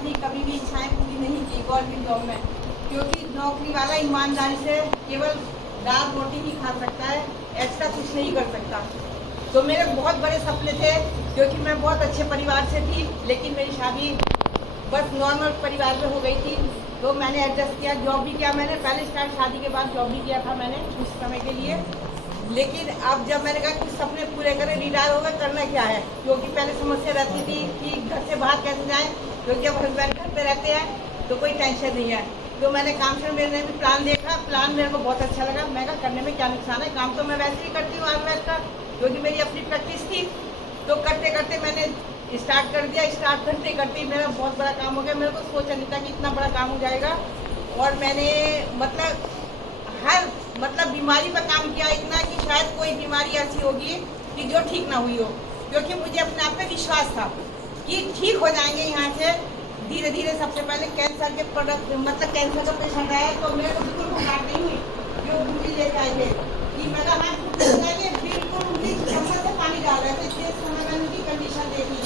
अपनी कभी भी इच्छाएं पूरी नहीं की गवर्नमेंट जॉब में, क्योंकि नौकरी वाला ईमानदारी से केवल दाल रोटी ही खा सकता है, एक्स्ट्रा कुछ नहीं कर सकता। तो मेरे बहुत बड़े सपने थे, क्योंकि मैं बहुत अच्छे परिवार से थी, लेकिन मेरी शादी बस नॉर्मल परिवार में हो गई थी। तो मैंने एडजस्ट किया, जॉब भी किया मैंने, पहले स्टार्ट शादी के बाद जॉब भी किया था मैंने कुछ समय के लिए। लेकिन अब जब मैंने कहा कुछ सपने पूरे करें, रिटायर हो गए, करना क्या है, क्योंकि पहले समस्या रहती थी कि घर से बाहर कैसे जाएं, क्योंकि अब हस्बैंड घर पे रहते हैं तो कोई टेंशन नहीं है। तो मैंने काम से मैंने भी प्लान देखा, प्लान मेरे को बहुत अच्छा लगा। मैं कहा करने में क्या नुकसान है, काम तो मैं वैसे ही करती हूँ आयुर्वेद का, क्योंकि मेरी अपनी प्रैक्टिस थी। तो करते करते मैंने स्टार्ट कर दिया। स्टार्ट करते करते मेरा बहुत बड़ा काम हो गया। मेरे को सोचा नहीं था कि इतना बड़ा काम हो जाएगा। और मैंने हर बीमारी पर काम किया, इतना कि शायद कोई बीमारी ऐसी होगी कि जो ठीक ना हुई हो, क्योंकि मुझे अपने आप पे विश्वास था कि ठीक हो जाएंगे यहाँ से धीरे धीरे। सबसे पहले कैंसर के प्रोडक्ट कैंसर का पेशेंट आया तो मेरे को बिल्कुल घबराहट नहीं हुई, जो उल्टी लेके आए थे कि मेरा हाथ बिल्कुल उल्टी चम्मच से पानी डाल रहे थे। तेज समय मैंने उनकी कंडीशन देखी,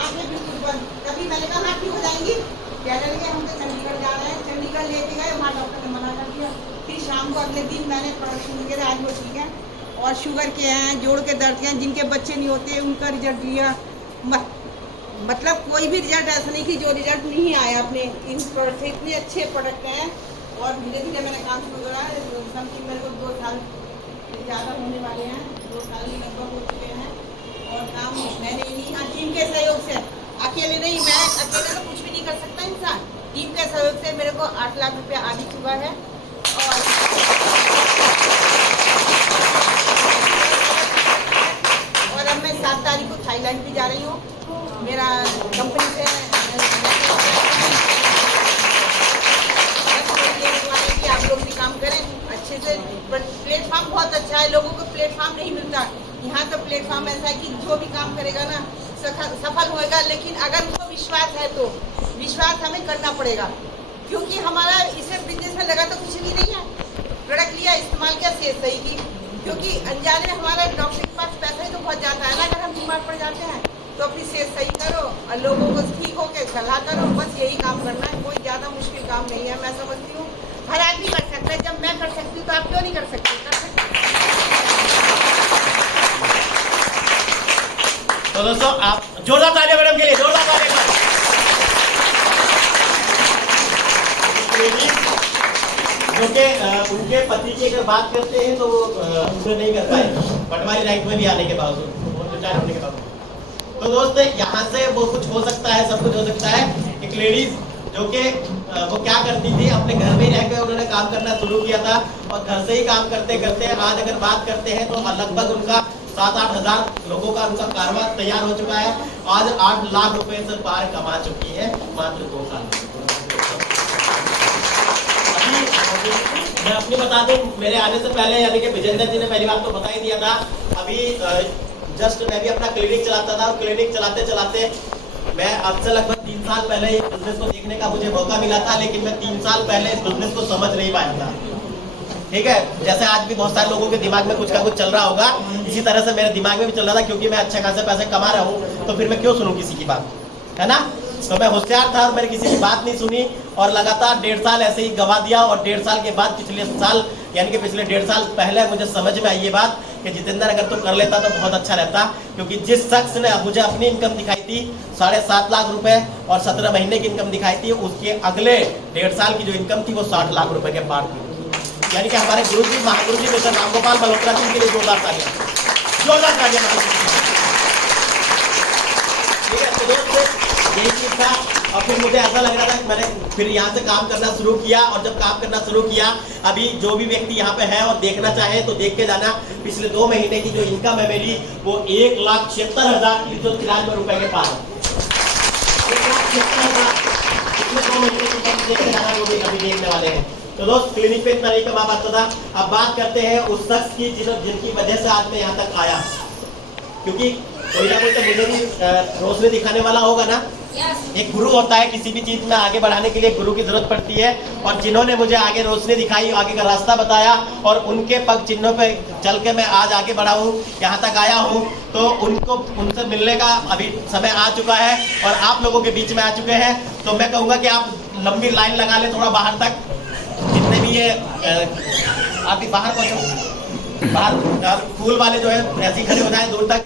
आंखें बिल्कुल बंद। तभी मैंने कहा हाँ ठीक हो जाएंगी। कहने लगे हम तो चंडीगढ़ जा रहे हैं। चंडीगढ़ लेके गए, वहाँ डॉक्टर ने मना कर दिया। फिर शाम को अगले दिन मैंने प्रोडक्ट शुरू किया, आज वो ठीक है। और शुगर के हैं, जोड़ के दर्द के हैं, जिनके बच्चे नहीं होते उनका रिजल्ट लिया। मतलब कोई भी रिजल्ट ऐसा नहीं कि जो रिजल्ट नहीं आया अपने इन प्रोडक्ट से। इतने अच्छे प्रोडक्ट हैं और धीरे धीरे मैंने काम शुरू करा। समथिंग मेरे को 2 साल ज़्यादा होने वाले हैं, 2 साल लगभग हो चुके हैं। और काम मैंने इन्हीं टीम के सहयोग से, अकेले नहीं, मैं अकेले तो कुछ भी नहीं कर सकता इंसान। टीम के सहयोग से मेरे को 8 लाख रुपया आ भी चुका है। और अब मैं 7 तारीख को थाईलैंड भी जा रही हूँ। मेरा कंपनी से कि आप लोग भी काम करें अच्छे से। प्लेटफॉर्म बहुत अच्छा है, लोगों को प्लेटफॉर्म नहीं मिलता। यहाँ तो प्लेटफॉर्म ऐसा है कि जो भी काम करेगा ना सफल होएगा, लेकिन अगर उसको विश्वास है तो विश्वास हमें करना पड़ेगा, क्योंकि हमारा इसे बिजनेस में लगा तो कुछ भी नहीं है। प्रोडक्ट लिया, इस्तेमाल किया, सेहत सही की, क्योंकि अनजाने में हमारा डॉक्टर के पास पैसा ही तो बहुत जाता है ना। अगर हम बीमार पड़ जाते हैं तो अपनी सेहत सही करो और लोगों को ठीक होकर सलाह करो, बस यही काम करना है। कोई ज़्यादा मुश्किल काम नहीं है, मैं समझती हूँ हर आदमी कर सकता है। जब मैं कर सकती हूँ तो आप क्यों नहीं कर सकते? कर सकते। तो दोस्तों आप जोरदार तालियां मैडम के लिए, जोरदार तालियां। जो कि उनके पति की अगर बात करते हैं तो वो उसे नहीं कर पाए पटवारी रैंक में भी आने के बावजूद, रिटायर होने के बावजूद। तो दोस्त यहाँ से वो कुछ हो सकता है, सब कुछ हो सकता है। एक लेडीज जो कि वो क्या करती थी, अपने घर में रह कर उन्होंने काम करना शुरू किया था और घर से ही काम करते करते आज अगर बात करते हैं तो लगभग उनका 7-8 हज़ार लोगों का उनका कारोबार तैयार हो चुका है। आज 8 लाख रुपए से पार कमा चुकी है मात्र 2 साल में। मैं अपनी बता दूं, मेरे आने से पहले यानी कि विजेंद्र जी ने पहली बात तो बता ही दिया था। अभी जस्ट मैं भी अपना क्लिनिक चलाता था और क्लिनिक चलाते चलाते मैं अब से लगभग 3 साल पहले इस बिजनेस को देखने का मुझे मौका मिला था, लेकिन मैं 3 साल पहले इस बिजनेस को समझ नहीं पाया था। ठीक है, जैसे आज भी बहुत सारे लोगों के दिमाग में कुछ का कुछ चल रहा होगा, इसी तरह से मेरे दिमाग में भी चल रहा था, क्योंकि मैं अच्छे खासे पैसे कमा रहा हूँ तो फिर मैं क्यों सुनूं किसी की बात, है ना। तो मैं होशियार था और मैंने किसी की बात नहीं सुनी और लगातार 1.5 साल ऐसे ही गवा दिया। और 1.5 साल के बाद पिछले साल यानी कि पिछले 1.5 साल पहले मुझे समझ में आई ये बात कि जितेंद्र अगर तुम कर लेता तो बहुत अच्छा रहता, क्योंकि जिस शख्स ने मुझे अपनी इनकम दिखाई थी 7.5 लाख रुपए और 17 महीने की इनकम दिखाई थी, उसके अगले 1.5 साल की जो इनकम थी वो 60 लाख रुपए के पार थी। यानी कि हमारे गुरुजी महागुरुजी मिस्टर रामगोपाल मल्होत्रा जी के लिए जोरदार तालियां, जोरदार तालियां। ठीक है, तो दोस्तों यही चीज था। और फिर मुझे ऐसा लग रहा था कि मैंने फिर यहाँ से काम करना शुरू किया। और जब काम करना शुरू किया, अभी जो भी व्यक्ति यहाँ पे है और देखना चाहे तो देख के जाना, पिछले 2 महीने की जो इनकम है मेरी वो 1,76,393 रुपए के पार है। 1,76,000 पिछले 2 महीने की इनकम देख के जाना, वो भी कभी देखने वाले हैं। तो दोस्त क्लिनिक पे इतना नहीं कमा पाता था। अब बात करते हैं उस शख्स की जिनकी वजह से आज मैं यहाँ तक आया, क्योंकि कोई ना कोई तो मुझे भी रोशनी दिखाने वाला होगा ना। एक गुरु होता है, किसी भी चीज में आगे बढ़ाने के लिए गुरु की जरूरत पड़ती है। और जिन्होंने मुझे आगे रोशनी दिखाई, आगे का रास्ता बताया, और उनके पग चिन्हों पे चल के मैं आज आगे बढ़ा हूँ, यहाँ तक आया हूँ, तो उनसे मिलने का अभी समय आ चुका है और आप लोगों के बीच में आ चुके हैं। तो मैं कहूँगा कि आप लंबी लाइन लगा लें थोड़ा बाहर तक, जितने भी ये आप भी बाहर पहुँचो, बाहर फूल वाले जो है ऐसे ही खड़े हो जाए दूर तक।